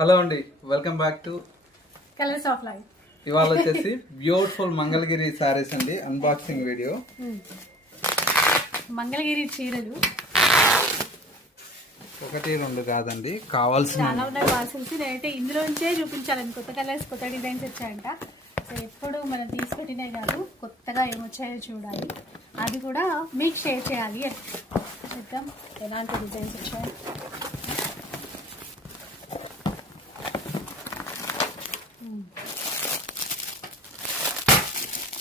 Hello అండి, welcome back to colours of life. ఇవాళ వచ్చేసి బ్యూటిఫుల్ మంగళగిరి సారీస్ అండి అన్బాక్సింగ్ వీడియో. మంగళగిరి చీరలు ఒకటి రెండు కాదండి, కావాల్సిన చాలా ఉన్నాయి పార్సల్స్. నేనైతే ఇందులోంచే చూపించాలని, కొత్త కలర్స్ కొత్త డిజైన్స్ వచ్చాయంట. సో ఎప్పుడు మనం తీసుకొట్టినాయి కాదు, కొత్తగా ఏమొచ్చాయో చూడాలి, అది కూడా మీకు షేర్ చేయాలి. చూద్దాం ఎలాంటి డిజైన్స్ వచ్చాయి.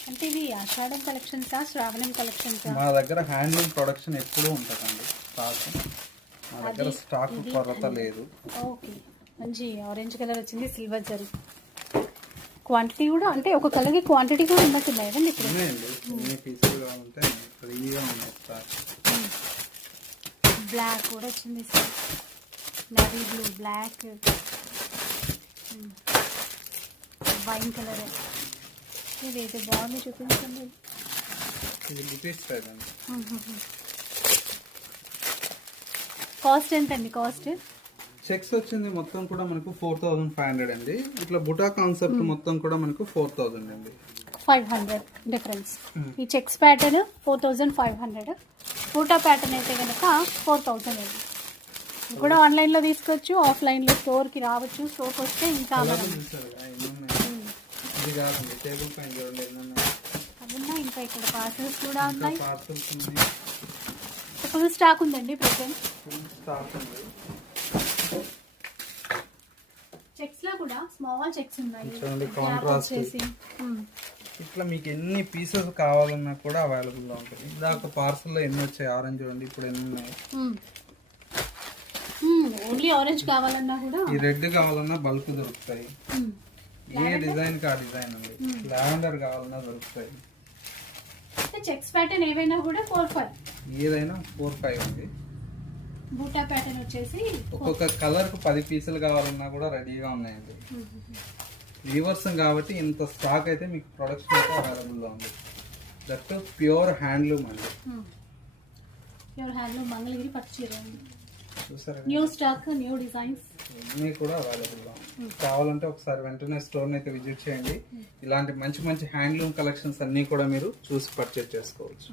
అంటే ఇది ఆషాఢం కలెక్షన్స్, శ్రావణం కలెక్షన్స్. మా దగ్గర హ్యాండ్లూమ్ ప్రొడక్షన్ ఎప్పుడూ ఉంటుందండి. స్టాక్ మా దగ్గర స్టాక్ కొరత లేదు. ఓకే, మంచి ఆరెంజ్ కలర్ వచ్చింది, సిల్వర్ జరీ. క్వాంటిటీ కూడా అంటే ఒక కలర్కి క్వాంటిటీ కూడా ఉన్నట్టున్నాయి కదండి ఇప్పుడు. ఎన్ని పీసులుగా ఉంటాయి, ఫ్రీగా ఉన్నాయి స్టాక్. బ్లాక్ కూడా వచ్చింది sir, navy blue, black, wine colour. ఇదైతే బాగుంది, చూపించండి. ఇది బ్రిటిష్ స్టైల్ అండి. కాస్ట్ ఎంత అండి? కాస్ట్ చెక్స్ వచ్చింది మొత్తం కూడా మనకు 4500 అండి. ఇట్లా బుటా కాన్సెప్ట్ మొత్తం కూడా మనకు 4000 అండి. 500 డిఫరెన్స్. ఈ చెక్స్ ప్యాటర్న్ 4500, బూటా ప్యాటర్న్ అయితే కనుక 4000 అండి. కూడా ఆన్లైన్లో తీసుకోవచ్చు, ఆఫ్లైన్లో స్టోర్కి రావచ్చు. స్టోర్కి వస్తే ఇంకా ఇది కాదండి, టేబుల్ పైన చూడండి అవునా. ఇంకా ఇక్కడ పార్సల్స్ కూడా ఉన్నాయి. పార్సల్స్ ఉన్నాయి. ఫుల్ స్టాక్ ఉందండి ప్రెసెంట్. ఫుల్ స్టాక్ ఉంది. చెక్స్ లో కూడా స్మాల్ చెక్స్ ఉన్నాయి. చూడండి, కాంట్రాస్ట్ ఇట్లా మీకు ఎన్ని పీసెస్ కావాలన్నా కూడా అవైలబుల్ గా ఉంటుంది. ఇందాక పార్సల్ లో ఎన్ని వచ్చాయి ఆరెంజ్ చూడండి, ఇప్పుడు ఎన్ని ఉన్నాయి. ఓన్లీ ఆరెంజ్ కావాలన్నా కూడా, ఈ రెడ్ కావాలన్నా బల్క్ దొరుకుతాయి. ఏ డిజైన్ కా డిజైన్ అండి. లావెండర్ కావాలన్నా దొరుకుతాయి. చెక్స్ ప్యాటర్న్ ఏవైనా కూడా 45, ఏదైనా 45 ఉంది. బూటా ప్యాటర్న్ వచ్చేసి ఒక్కొక్క కలర్ కు 10 పీసులు కావాలన్నా కూడా రెడీగా ఉన్నాయండి. వీవర్స్ కాబట్టి ఇంత స్టాక్ అయితే మీకు ప్రొడక్షన్ అయితే అవైలబుల్ గా ఉంది. దట్ ప్యూర్ హ్యాండ్లూమ్ అండి. ప్యూర్ హ్యాండ్లూమ్ మంగళగిరి పట్టు చీర చూసారా, న్యూ స్టాక్, న్యూ డిజైన్స్ అన్నీ కూడా అవైలబుల్ గా ఉంది. కావాలంటే ఒకసారి వెంటనే స్టోర్ అయితే విజిట్ చేయండి. ఇలాంటి మంచి మంచి హ్యాండ్లూమ్ కలెక్షన్స్ అన్నీ కూడా మీరు చూసి పర్చేజ్ చేసుకోవచ్చు.